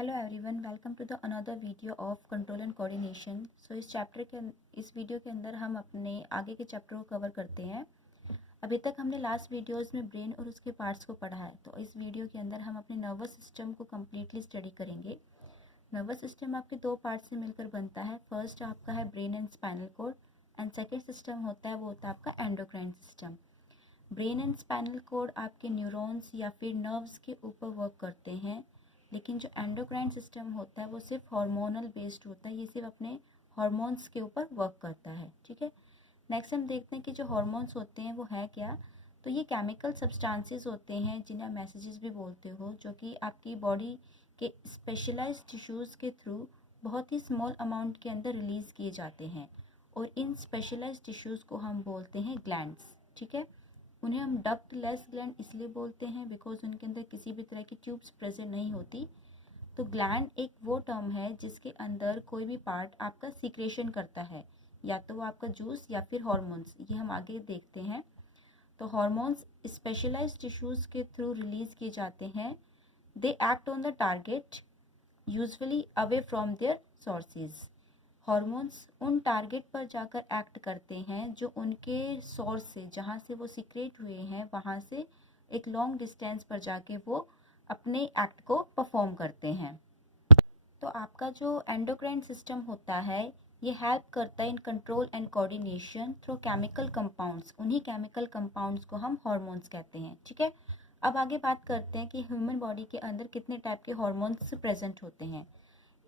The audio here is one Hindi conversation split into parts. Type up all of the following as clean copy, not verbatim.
Hello everyone, welcome to the another video of control and coordination. So इस वीडियो के अंदर हम अपने आगे के चैप्टर को कवर करते हैं। अभी तक हमने लास्ट वीडियोस में ब्रेन और उसके पार्ट्स को पढ़ा है, तो इस वीडियो के अंदर हम अपने नर्वस सिस्टम को कम्प्लीटली स्टडी करेंगे। नर्वस सिस्टम आपके दो पार्ट से मिलकर बनता है। फर्स्ट आपका है brain and spinal cord and second system होता है वो होता है आपका endocrine system. Brain and spinal cord आपके न्यूरॉन्स या फिर नर्व्स के ऊपर वर्क करते हैं, लेकिन जो एंडोक्राइन सिस्टम होता है वो सिर्फ हार्मोनल बेस्ड होता है। ये सिर्फ अपने हार्मोन्स के ऊपर वर्क करता है। ठीक है, नेक्स्ट हम देखते हैं कि जो हार्मोन्स होते हैं वो है क्या। तो ये केमिकल सब्सटेंसेस होते हैं जिन्हें आप मैसेजेस भी बोलते हो, जो कि आपकी बॉडी के स्पेशलाइज्ड टिश्यूज़ के थ्रू बहुत ही स्मॉल अमाउंट के अंदर रिलीज़ किए जाते हैं, और इन स्पेशलाइज्ड टिश्यूज़ को हम बोलते हैं ग्लैंड्स। ठीक है, उन्हें हम डक्टलेस ग्लैंड इसलिए बोलते हैं बिकॉज उनके अंदर किसी भी तरह की ट्यूब्स प्रेजेंट नहीं होती। तो ग्लैंड एक वो टर्म है जिसके अंदर कोई भी पार्ट आपका सीक्रेशन करता है, या तो वो आपका जूस या फिर हार्मोन्स, ये हम आगे देखते हैं। तो हार्मोन्स स्पेशलाइज्ड टिश्यूज़ के थ्रू रिलीज किए जाते हैं। They act on the target usually away from their sources. Hormones उन टारगेट पर जाकर एक्ट करते हैं जो उनके सोर्स से, जहाँ से वो सीक्रेट हुए हैं, वहाँ से एक लॉन्ग डिस्टेंस पर जाके वो अपने एक्ट को परफॉर्म करते हैं। तो आपका जो एंडोक्राइन सिस्टम होता है ये हेल्प करता है in control and coordination through chemical compounds. उन्हीं केमिकल कंपाउंड्स को हम हॉर्मोन्स कहते हैं। ठीक है, अब आगे बात करते हैं कि ह्यूमन बॉडी के अंदर कितने टाइप के हॉर्मोन्स प्रेजेंट होते हैं।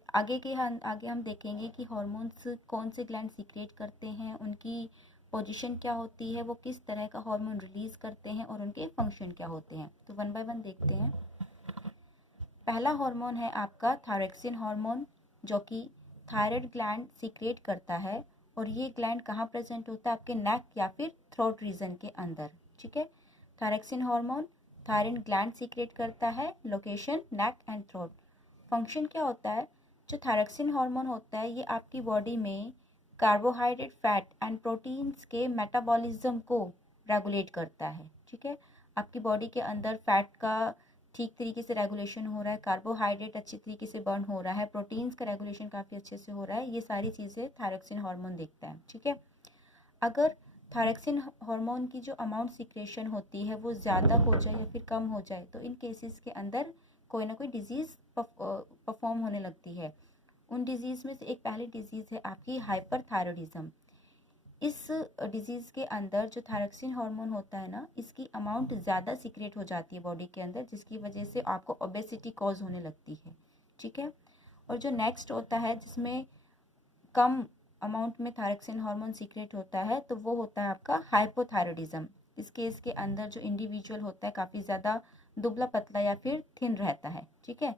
आगे हम देखेंगे कि हार्मोन्स कौन से ग्लैंड सीक्रेट करते हैं, उनकी पोजीशन क्या होती है, वो किस तरह का हार्मोन रिलीज करते हैं और उनके फंक्शन क्या होते हैं। तो वन बाय वन देखते हैं। पहला हार्मोन है आपका थायरॉक्सिन हार्मोन, जो कि थायराइड ग्लैंड सीक्रेट करता है, और ये ग्लैंड कहाँ प्रेजेंट होता है, आपके नेक या फिर थ्रोट रीजन के अंदर। ठीक है, thyroxine hormone thyroid gland secret करता है, location neck and throat. Function क्या होता है, जो थायरॉक्सिन हार्मोन होता है ये आपकी बॉडी में कार्बोहाइड्रेट, फैट एंड प्रोटीन्स के मेटाबॉलिज्म को रेगुलेट करता है। ठीक है, आपकी बॉडी के अंदर फैट का ठीक तरीके से रेगुलेशन हो रहा है, कार्बोहाइड्रेट अच्छी तरीके से बर्न हो रहा है, प्रोटीन्स का रेगुलेशन काफ़ी अच्छे से हो रहा है, ये सारी चीज़ें थायरॉक्सिन हार्मोन देखता है। ठीक है, अगर थायरॉक्सिन हार्मोन की जो अमाउंट सिक्रेशन होती है वो ज़्यादा हो जाए या फिर कम हो जाए, तो इन केसेस के अंदर कोई ना कोई डिजीज़ परफॉर्म होने लगती है। उन डिजीज़ में से एक पहली डिजीज़ है आपकी हाइपरथायरॉयडिज्म। इस डिजीज़ के अंदर जो थायरॉक्सिन हार्मोन होता है ना, इसकी अमाउंट ज़्यादा सीक्रेट हो जाती है बॉडी के अंदर, जिसकी वजह से आपको ओबेसिटी कॉज होने लगती है। ठीक है, और जो नेक्स्ट होता है जिसमें कम अमाउंट में थायरॉक्सिन हार्मोन सीक्रेट होता है, तो वो होता है आपका हाइपोथायरॉयडिज्म। इस केस के अंदर जो इंडिविजुअल होता है काफ़ी ज़्यादा दुबला पतला या फिर थिन रहता है। ठीक है,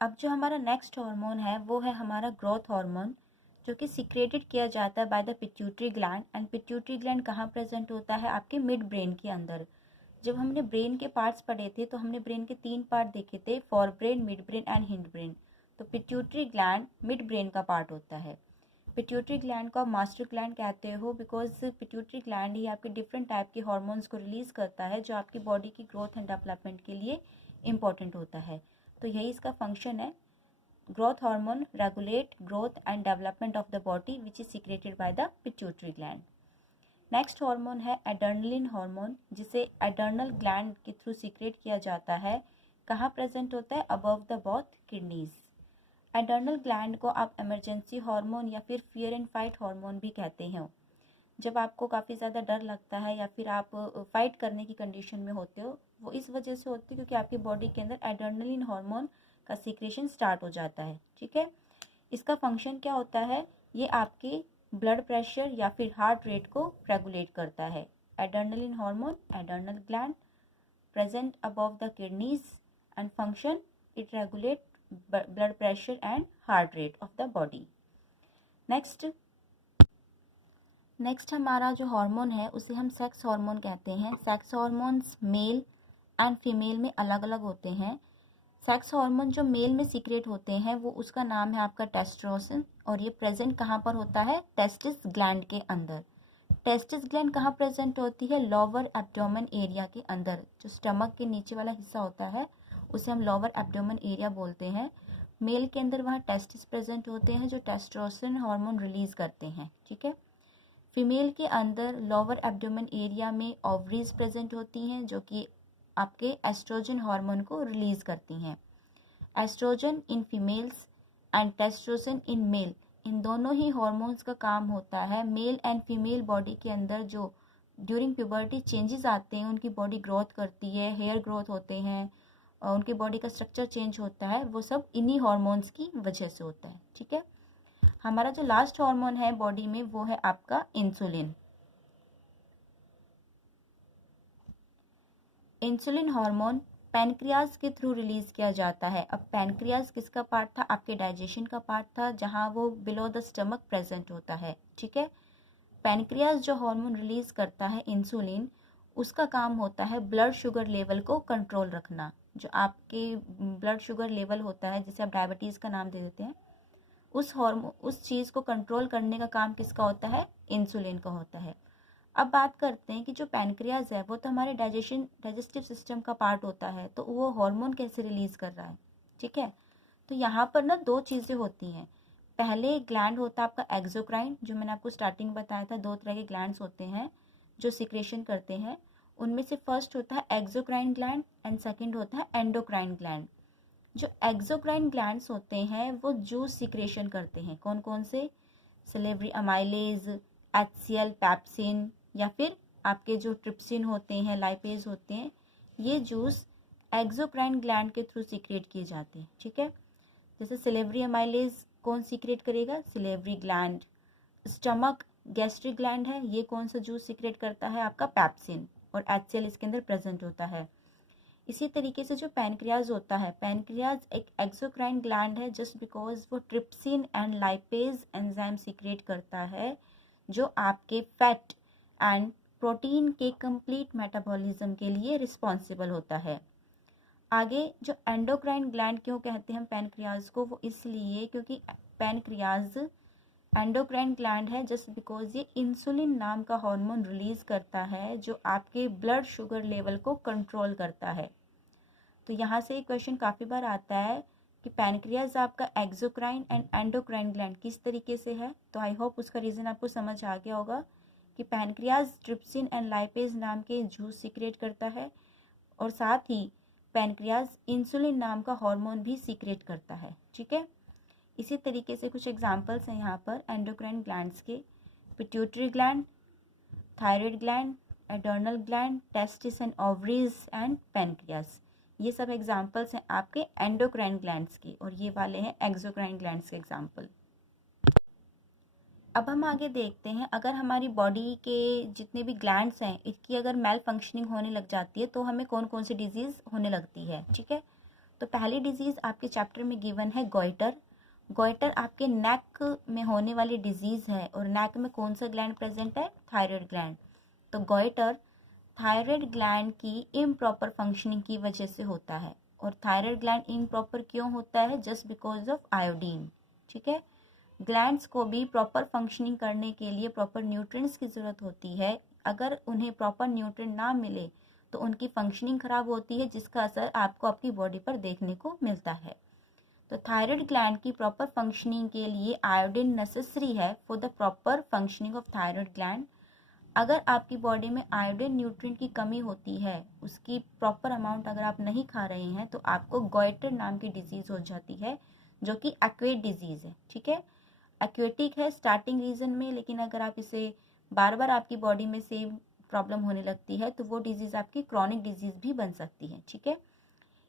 अब जो हमारा नेक्स्ट हार्मोन है वो है हमारा ग्रोथ हार्मोन, जो कि सिक्रेटेड किया जाता है by the pituitary gland. And pituitary gland कहाँ प्रेजेंट होता है, आपके मिड ब्रेन के अंदर। जब हमने ब्रेन के पार्ट्स पढ़े थे तो हमने ब्रेन के 3 पार्ट देखे थे, for brain, mid brain and hind brain. तो पिट्यूटरी ग्लैंड मिड ब्रेन का पार्ट होता है। पिट्यूटरी ग्लैंड को आप मास्टर ग्लैंड कहते हो बिकॉज पिट्यूटरी ग्लैंड ही आपके डिफरेंट टाइप के हार्मोन्स को रिलीज करता है, जो आपकी बॉडी की ग्रोथ एंड डेवलपमेंट के लिए इंपॉर्टेंट होता है। तो यही इसका फंक्शन है। Growth hormone regulate growth and development of the body which is secreted by the pituitary gland. Next hormone है एड्रेनलिन हार्मोन, जिसे एड्रेनल ग्लैंड के थ्रू सीक्रेट किया जाता है। कहाँ प्रेजेंट होता है, above the both kidneys. Adrenal gland को आप इमरजेंसी हार्मोन या फिर फियर एंड फाइट हार्मोन भी कहते हैं। जब आपको काफ़ी ज़्यादा डर लगता है या फिर आप फाइट करने की कंडीशन में होते हो, वो इस वजह से होती है क्योंकि आपकी बॉडी के अंदर एड्रेनलिन हार्मोन का सीक्रेशन स्टार्ट हो जाता है। ठीक है, इसका फंक्शन क्या होता है, ये आपके ब्लड प्रेशर या फिर हार्ट रेट को रेगुलेट करता है। Adrenaline hormone, adrenal gland present above the kidneys and function it regulate blood pressure and heart rate of the body. Next हमारा जो हार्मोन है उसे हम सेक्स हार्मोन कहते हैं। Sex hormones male and female में अलग अलग होते हैं। सेक्स हार्मोन जो मेल में सीक्रेट होते हैं वो उसका नाम है आपका टेस्टोस्टेरोन, और ये प्रेजेंट कहाँ पर होता है, टेस्टिस ग्लैंड के अंदर। टेस्टिस ग्लैंड कहाँ प्रेजेंट होती है, लोअर एब्डोमेन एरिया के अंदर, जो स्टमक के नीचे वाला हिस्सा होता है उसे हम लोअर एब्डोमेन एरिया बोलते हैं। मेल के अंदर वहाँ टेस्टिस प्रेजेंट होते हैं जो टेस्टोस्टेरोन हार्मोन रिलीज करते हैं, ठीक है। फीमेल के अंदर लोअर एब्डोमेन एरिया में ओवरीज प्रेजेंट होती हैं जो कि आपके एस्ट्रोजन हार्मोन को रिलीज करती हैं। Oestrogen in females and testosterone in male, इन दोनों ही हार्मोन्स का काम होता है मेल एंड फीमेल बॉडी के अंदर जो ड्यूरिंग प्यूबर्टी चेंजेस आते हैं, उनकी बॉडी ग्रोथ करती है, हेयर ग्रोथ होते हैं, उनकी बॉडी का स्ट्रक्चर चेंज होता है, वो सब इन्हीं हार्मोन्स की वजह से होता है, ठीक है। हमारा जो लास्ट हार्मोन है बॉडी में वो है आपका इंसुलिन। इंसुलिन हार्मोन पैनक्रियाज के थ्रू रिलीज किया जाता है। अब पैनक्रियाज किसका पार्ट था? आपके डाइजेशन का पार्ट था, जहां वो बिलो द स्टमक प्रेजेंट होता है, ठीक है। पैनक्रियाज जो हार्मोन रिलीज करता है इंसुलिन, उसका काम होता है ब्लड शुगर लेवल को कंट्रोल रखना। जो आपके ब्लड शुगर लेवल होता है, जिसे आप डायबिटीज़ का नाम दे देते हैं, उस चीज़ को कंट्रोल करने का काम किसका होता है? इंसुलिन का होता है। अब बात करते हैं कि जो पैनक्रियाज है वो तो हमारे डाइजेस्टिव सिस्टम का पार्ट होता है, तो वो हार्मोन कैसे रिलीज कर रहा है, ठीक है। तो यहाँ पर ना दो चीज़ें होती हैं। पहले ग्लैंड होता है आपका एक्सोक्राइन, जो मैंने आपको स्टार्टिंग बताया था, दो तरह के ग्लैंड्स होते हैं जो सिक्रेशन करते हैं। उनमें से फर्स्ट होता है एक्सोक्राइन ग्लैंड एंड सेकेंड होता है एंडोक्राइन ग्लैंड। जो एक्सोक्राइन ग्लैंड्स होते हैं वो जूस सिक्रेशन करते हैं। कौन कौन से? सिलेवरी अमाइलेज, एचसीएल, पैप्सिन, या फिर आपके जो ट्रिप्सिन होते हैं, लाइपेज होते हैं, ये जूस एक्सोक्राइन ग्लैंड के थ्रू सीक्रेट किए जाते हैं, ठीक है। जैसे सिलेवरी अमाइलेज कौन सीक्रेट करेगा? Salivary gland. Stomach gastric gland है, ये कौन सा जूस सीक्रेट करता है? आपका पैप्सिन, और एचसीएल इसके अंदर प्रेजेंट होता है। इसी तरीके से जो पैनक्रियाज होता है, पैनक्रियाज एक एक्सोक्राइन ग्लैंड है जस्ट बिकॉज वो trypsin and lipase enzyme secret करता है, जो आपके फैट एंड प्रोटीन के कंप्लीट मेटाबॉलिज्म के लिए रिस्पॉन्सिबल होता है। आगे जो एंडोक्राइन ग्लैंड क्यों कहते हैं हम पैनक्रियाज को? वो इसलिए क्योंकि पैनक्रियाज एंडोक्राइन ग्लैंड है जस्ट बिकॉज ये इंसुलिन नाम का हार्मोन रिलीज करता है जो आपके ब्लड शुगर लेवल को कंट्रोल करता है। तो यहाँ से क्वेश्चन काफ़ी बार आता है कि पैनक्रियाज आपका एक्सोक्राइन एंड एंडोक्राइन ग्लैंड किस तरीके से है। तो आई होप उसका रीज़न आपको समझ आ गया होगा कि पैनक्रियाज ट्रिप्सिन एंड लाइपेज नाम के जूस सीक्रेट करता है, और साथ ही पैनक्रियाज इंसुलिन नाम का हार्मोन भी सीक्रेट करता है, ठीक है। इसी तरीके से कुछ एग्जांपल्स हैं यहाँ पर एंडोक्राइन ग्लैंड्स के। Pituitary gland, thyroid gland, adrenal gland, testis and ovaries and pancreas, ये सब एग्जांपल्स हैं आपके एंडोक्राइन ग्लैंड्स के, और ये वाले हैं एक्सोक्राइन ग्लैंड्स के एग्जांपल। अब हम आगे देखते हैं, अगर हमारी बॉडी के जितने भी ग्लैंड्स हैं इसकी अगर मेल फंक्शनिंग होने लग जाती है तो हमें कौन कौन सी डिजीज़ होने लगती है, ठीक है। तो पहली डिजीज़ आपके चैप्टर में गिवन है गॉइटर। गॉइटर आपके नेक में होने वाली डिजीज़ है, और नेक में कौन सा ग्लैंड प्रेजेंट है? Thyroid gland. तो गॉइटर थायराइड ग्लैंड की इम्प्रॉपर फंक्शनिंग की वजह से होता है। और थायराइड ग्लैंड इम्प्रॉपर क्यों होता है? जस्ट बिकॉज ऑफ आयोडीन, ठीक है। ग्लैंड्स को भी प्रॉपर फंक्शनिंग करने के लिए प्रॉपर न्यूट्रिएंट्स की ज़रूरत होती है। अगर उन्हें प्रॉपर न्यूट्रिएंट ना मिले तो उनकी फंक्शनिंग खराब होती है, जिसका असर आपको आपकी बॉडी पर देखने को मिलता है। तो थायराइड ग्लैंड की प्रॉपर फंक्शनिंग के लिए आयोडीन नेसेसरी है for the proper functioning of thyroid gland. अगर आपकी बॉडी में आयोडीन न्यूट्रिएंट की कमी होती है, उसकी प्रॉपर अमाउंट अगर आप नहीं खा रहे हैं, तो आपको गॉइटर नाम की डिजीज़ हो जाती है, जो कि एक्वेट डिजीज़ है, ठीक है। एक्वेटिक है स्टार्टिंग रीजन में, लेकिन अगर आप इसे बार बार आपकी बॉडी में सेम प्रॉब्लम होने लगती है तो वो डिजीज़ आपकी क्रॉनिक डिजीज़ भी बन सकती है, ठीक है।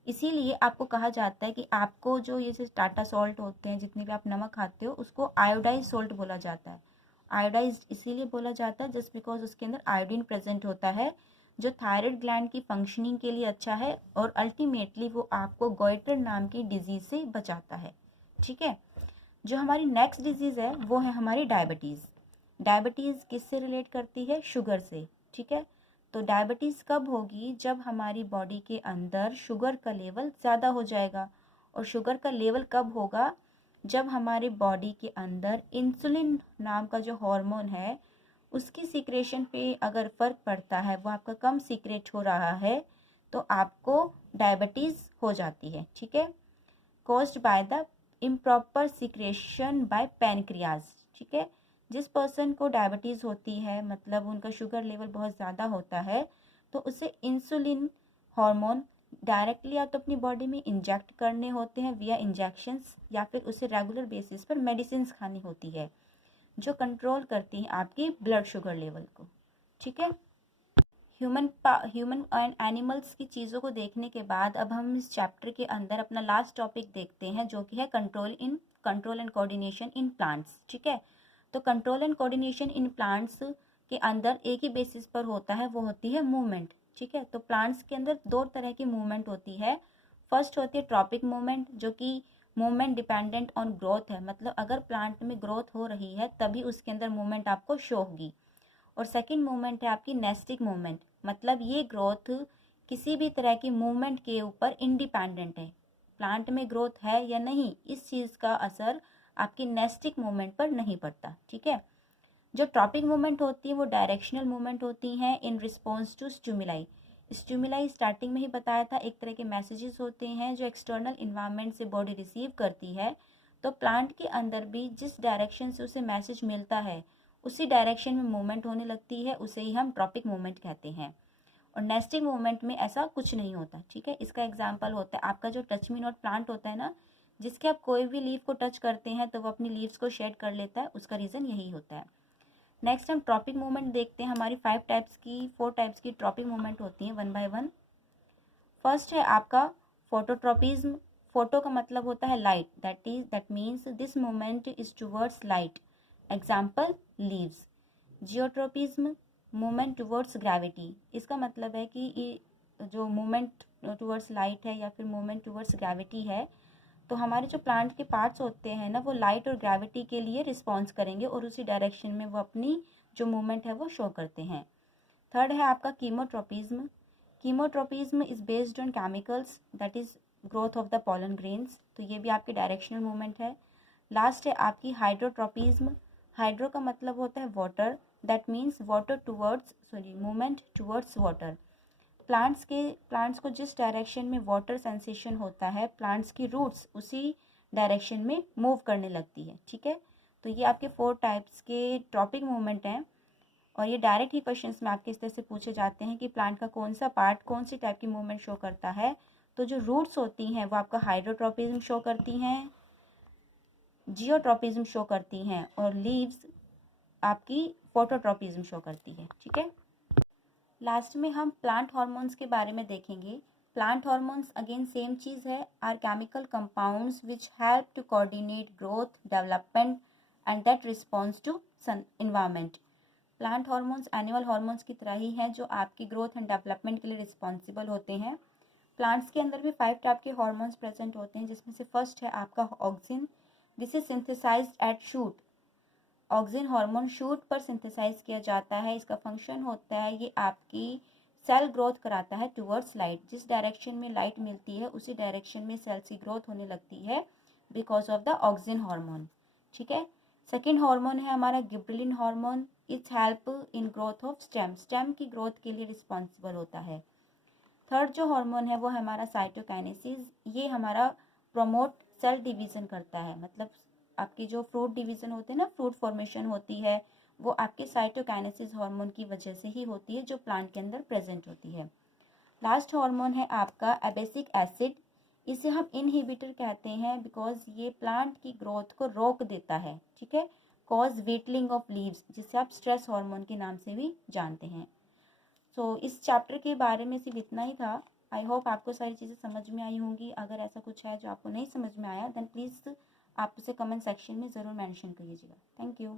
इसीलिए आपको कहा जाता है कि आपको जो ये टाटा सॉल्ट होते हैं, जितने भी आप नमक खाते हो, उसको आयोडाइज सॉल्ट बोला जाता है। आयोडाइज इसीलिए बोला जाता है जस्ट बिकॉज उसके अंदर आयोडीन प्रेजेंट होता है, जो थायराइड ग्लैंड की फंक्शनिंग के लिए अच्छा है, और अल्टीमेटली वो आपको गॉइटर नाम की डिजीज़ से बचाता है, ठीक है। जो हमारी नेक्स्ट डिजीज़ है वो है हमारी डायबिटीज़। डायबिटीज़ किससे रिलेट करती है? शुगर से, ठीक है। तो डायबिटीज़ कब होगी? जब हमारी बॉडी के अंदर शुगर का लेवल ज़्यादा हो जाएगा। और शुगर का लेवल कब होगा? जब हमारे बॉडी के अंदर इंसुलिन नाम का जो हार्मोन है उसकी सीक्रेशन पे अगर फ़र्क पड़ता है, वो आपका कम सीक्रेट हो रहा है, तो आपको डायबिटीज़ हो जाती है, ठीक है। Caused by the improper secretion by pancreas, ठीक है। जिस पर्सन को डायबिटीज़ होती है, मतलब उनका शुगर लेवल बहुत ज़्यादा होता है, तो उसे इंसुलिन हार्मोन डायरेक्टली या तो अपनी बॉडी में इंजेक्ट करने होते हैं विया इंजेक्शंस, या फिर उसे रेगुलर बेसिस पर मेडिसिन खानी होती है जो कंट्रोल करती हैं आपकी ब्लड शुगर लेवल को, ठीक है। ह्यूमन एंड एनिमल्स की चीज़ों को देखने के बाद अब हम इस चैप्टर के अंदर अपना लास्ट टॉपिक देखते हैं, जो कि है control and coordination in plants, ठीक है। तो control and coordination in plants के अंदर एक ही बेसिस पर होता है, वो होती है मूवमेंट, ठीक है। तो प्लांट्स के अंदर दो तरह की मूवमेंट होती है। फर्स्ट होती है ट्रॉपिक मूवमेंट, जो कि मूवमेंट डिपेंडेंट ऑन ग्रोथ है, मतलब अगर प्लांट में ग्रोथ हो रही है तभी उसके अंदर मूवमेंट आपको शो होगी। और सेकंड मूवमेंट है आपकी नेस्टिक मूवमेंट, मतलब ये ग्रोथ किसी भी तरह की मूवमेंट के ऊपर इंडिपेंडेंट है। प्लांट में ग्रोथ है या नहीं, इस चीज़ का असर आपकी नेस्टिक मूवमेंट पर नहीं पड़ता, ठीक है। जो ट्रॉपिक मूवमेंट होती है वो डायरेक्शनल मूवमेंट होती हैं in response to stimuli. Stimuli starting में ही बताया था, एक तरह के मैसेजेस होते हैं जो एक्सटर्नल इन्वायरमेंट से बॉडी रिसीव करती है। तो प्लांट के अंदर भी जिस डायरेक्शन से उसे मैसेज मिलता है उसी डायरेक्शन में मूवमेंट होने लगती है, उसे ही हम ट्रॉपिक मूवमेंट कहते हैं। और नेस्टिक मूवमेंट में ऐसा कुछ नहीं होता, ठीक है। इसका एग्जाम्पल होता है आपका जो टच मी नॉट प्लांट होता है ना, जिसके आप कोई भी लीफ को टच करते हैं तो वो अपनी लीव्स को शेड कर लेता है, उसका रीज़न यही होता है। नेक्स्ट हम ट्रॉपिक मूवमेंट देखते हैं। हमारी 4 टाइप्स की ट्रॉपिक मूवमेंट होती हैं, वन बाय वन। फर्स्ट है आपका फोटोट्रॉपिज्म। फोटो का मतलब होता है light, that means this movement is towards light, example leaves. Geotropism, movement towards gravity. इसका मतलब है कि जो मूवमेंट टूवर्ड्स लाइट है या फिर मूवमेंट टूवर्ड्स ग्रेविटी है, तो हमारे जो प्लांट के पार्ट्स होते हैं ना, वो लाइट और ग्रेविटी के लिए रिस्पॉन्स करेंगे और उसी डायरेक्शन में वो अपनी जो मूवमेंट है वो शो करते हैं। थर्ड है आपका chemotropism. Chemotropism is based on chemicals, that is growth of the pollen grains, तो ये भी आपकी डायरेक्शनल मूवमेंट है। लास्ट है आपकी हाइड्रोट्रोपिज्म। हाइड्रो का मतलब होता है water, that means movement towards water. Plants को जिस डायरेक्शन में वाटर सेंसेशन होता है, प्लांट्स की रूट्स उसी डायरेक्शन में मूव करने लगती है, ठीक है। तो ये आपके 4 टाइप्स के ट्रॉपिक मूवमेंट हैं, और ये डायरेक्ट ही क्वेश्चंस में आपके इस तरह से पूछे जाते हैं कि प्लांट का कौन सा पार्ट कौन सी टाइप की मूवमेंट शो करता है। तो जो रूट्स होती हैं वो आपका हाइड्रोट्रोपिज्म शो करती हैं, जियोट्रोपिज्म शो करती हैं, और लीव्स आपकी फोटोट्रोपिज्म शो करती है, ठीक है। लास्ट में हम प्लांट हार्मोन्स के बारे में देखेंगे। प्लांट हार्मोन्स अगेन सेम चीज़ है, are chemical compounds which help to coordinate growth, development and that response to environment. Plant hormones animal hormones की तरह ही हैं जो आपकी ग्रोथ एंड डेवलपमेंट के लिए रिस्पॉन्सिबल होते हैं। प्लांट्स के अंदर भी 5 टाइप के हार्मोन्स प्रेजेंट होते हैं, जिसमें से फर्स्ट है आपका auxin. This is synthesised at shoot. Auxin hormone shoot पर सिंथेसाइज किया जाता है। इसका फंक्शन होता है ये आपकी सेल ग्रोथ कराता है टुवर्ड्स लाइट। जिस डायरेक्शन में लाइट मिलती है उसी डायरेक्शन में सेल्स की ग्रोथ होने लगती है because of the auxin hormone, ठीक है। सेकेंड हार्मोन है हमारा gibberellin hormone. It's help in growth of stem की ग्रोथ के लिए रिस्पॉन्सिबल होता है। थर्ड जो हार्मोन है वो है हमारा साइटोकाइनेसिस। ये हमारा प्रमोट सेल डिवीजन करता है, मतलब आपकी जो फ्रूट डिवीजन होते हैं ना, फ्रूट फॉर्मेशन होती है, वो आपके साइटोकाइनेसिस हार्मोन की वजह से ही होती है, जो प्लांट के अंदर प्रेजेंट होती है। लास्ट हार्मोन है आपका एबेसिक एसिड। इसे हम इनहिबिटर कहते हैं बिकॉज ये प्लांट की ग्रोथ को रोक देता है, ठीक है। कॉज वीटलिंग ऑफ लीव्स, जिसे आप स्ट्रेस हार्मोन के नाम से भी जानते हैं। सो इस चैप्टर के बारे में सिर्फ इतना ही था। आई होप आपको सारी चीज़ें समझ में आई होंगी। अगर ऐसा कुछ है जो आपको नहीं समझ में आया देन प्लीज़ आप उसे कमेंट सेक्शन में ज़रूर मेंशन करिएगा। Thank you.